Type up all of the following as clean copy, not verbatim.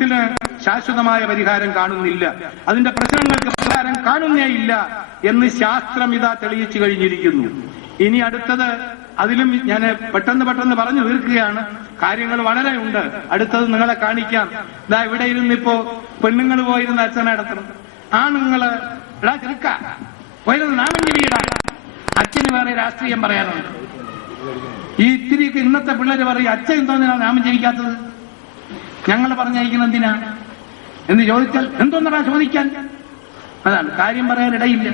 സമൂഹത്തിന് ശാശ്വതമായ പരിഹാരം കാണുന്നില്ല, അതിന്റെ പ്രശ്നങ്ങൾക്ക് പരിഹാരം കാണുന്നേയില്ല എന്ന് ശാസ്ത്രം ഇതാ തെളിയിച്ചു കഴിഞ്ഞിരിക്കുന്നു. ഇനി അടുത്തത്, അതിലും ഞാൻ പെട്ടെന്ന് പറഞ്ഞു തീർക്കുകയാണ്, കാര്യങ്ങൾ വളരെ ഉണ്ട്. അടുത്തത് നിങ്ങളെ കാണിക്കാം. ഇതാ ഇവിടെ ഇരുന്നിപ്പോ പെണ്ണുങ്ങൾ പോയിരുന്ന അച്ഛനടത്തണം, ആണുങ്ങള് ഇടാ ചെറുക്ക പോയിരുന്ന നാമഞ്ഞ വീടാ, അച്ഛന് വേറെ രാഷ്ട്രീയം പറയാനുണ്ട്. ഈ ഇത്തിരിയൊക്കെ ഇന്നത്തെ പിള്ളേര് പറയും, അച്ഛൻ എന്തോന്നിനാണ് നാമം ജപിക്കാത്തത്, ഞങ്ങൾ പറഞ്ഞയക്കുന്ന എന്തിനാ എന്ന് ചോദിച്ചാൽ എന്തോന്നടാ ചോദിക്കാൻ. അതാണ് കാര്യം പറയാനിടയില്ല,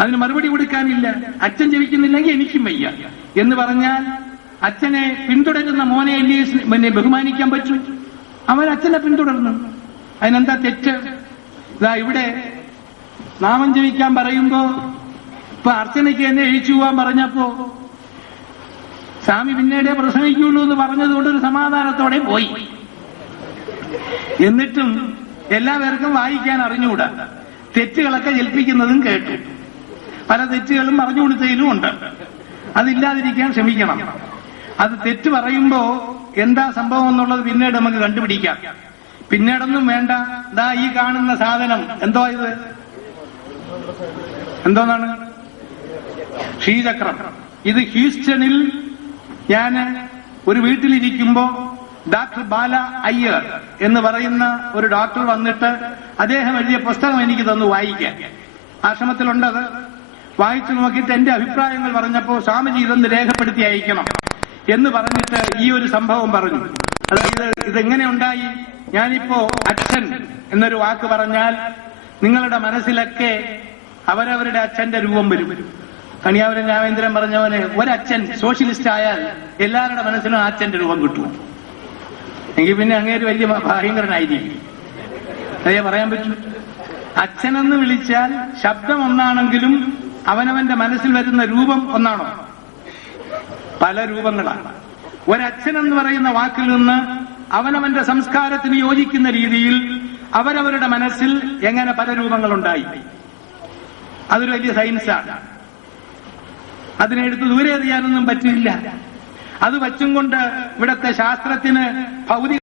അതിന് മറുപടി കൊടുക്കാനില്ല. അച്ഛൻ ജപിക്കുന്നില്ലെങ്കിൽ എനിക്കും വയ്യ എന്ന് പറഞ്ഞാൽ അച്ഛനെ പിന്തുടരുന്ന മോനെ അല്ലേ ബഹുമാനിക്കാൻ പറ്റും? അവൻ അച്ഛനെ പിന്തുടർന്നു, അതിനെന്താ തെറ്റ്? ഇതാ ഇവിടെ നാമം ജപിക്കാൻ പറയുമ്പോ ഇപ്പൊ അർച്ചനയ്ക്ക് എന്നെ എഴിച്ചു പോവാൻ പറഞ്ഞപ്പോ സ്വാമി പിന്നീടേ പ്രസംഗിക്കുള്ളൂ എന്ന് പറഞ്ഞതുകൊണ്ട് ഒരു സമാധാനത്തോടെ പോയി. എന്നിട്ടും എല്ലാവർക്കും വായിക്കാൻ അറിഞ്ഞുകൂടാ, തെറ്റുകളൊക്കെ ജൽപ്പിക്കുന്നതും കേട്ടു. പല തെറ്റുകളും പറഞ്ഞു കൊടുത്തതിലും ഉണ്ട്. അതില്ലാതിരിക്കാൻ ശ്രമിക്കണം. അത് തെറ്റ് പറയുമ്പോ എന്താ സംഭവം എന്നുള്ളത് പിന്നീട് നമുക്ക് കണ്ടുപിടിക്കാം. പിന്നീടൊന്നും വേണ്ട. ദാ ഈ കാണുന്ന സാധനം എന്തോ ഇത് എന്തോന്നാണ്? ശ്രീചക്രം. ഇത് ഹ്യൂസ്റ്റണിൽ ഞാൻ ഒരു വീട്ടിലിരിക്കുമ്പോ ഡോക്ടർ ബാല അയ്യർ എന്ന് പറയുന്ന ഒരു ഡോക്ടർ വന്നിട്ട് അദ്ദേഹം എഴുതിയ പുസ്തകം എനിക്ക് തന്നു വായിക്കാൻ. ആശ്രമത്തിലുണ്ടത്. വായിച്ചു നോക്കിയിട്ട് എന്റെ അഭിപ്രായങ്ങൾ പറഞ്ഞപ്പോ സ്വാമിജി ഇതൊന്ന് രേഖപ്പെടുത്തി അയക്കണം എന്ന് പറഞ്ഞിട്ട് ഈ ഒരു സംഭവം പറഞ്ഞു. അതായത് ഇതെങ്ങനെ ഉണ്ടായി? ഞാനിപ്പോ അച്ഛൻ എന്നൊരു വാക്ക് പറഞ്ഞാൽ നിങ്ങളുടെ മനസ്സിലൊക്കെ അവരവരുടെ അച്ഛന്റെ രൂപം വരും. കണിയാവരം രാമേന്ദ്രൻ പറഞ്ഞ പോലെ ഒരച്ഛൻ സോഷ്യലിസ്റ്റ് ആയാൽ എല്ലാവരുടെ മനസ്സിലും ആ അച്ഛന്റെ രൂപം കിട്ടും. എങ്കിൽ പിന്നെ അങ്ങേര് വലിയ ഭയങ്കരനായിരിക്കും. അതേ പറയാൻ പറ്റും. അച്ഛനെന്ന് വിളിച്ചാൽ ശബ്ദം ഒന്നാണെങ്കിലും അവനവന്റെ മനസ്സിൽ വരുന്ന രൂപം ഒന്നാണോ? പല രൂപങ്ങളാണ്. ഒരച്ഛൻ എന്ന് പറയുന്ന വാക്കിൽ നിന്ന് അവനവന്റെ സംസ്കാരത്തിന് യോജിക്കുന്ന രീതിയിൽ അവരവരുടെ മനസ്സിൽ എങ്ങനെ പല രൂപങ്ങളുണ്ടായി? അതൊരു വലിയ സയൻസാണ്. അതിനെടുത്ത് ദൂരെ എറിയാനൊന്നും പറ്റില്ല. അത് വച്ചും കൊണ്ട് ഇവിടത്തെ ശാസ്ത്രത്തിന് ഭൗതിക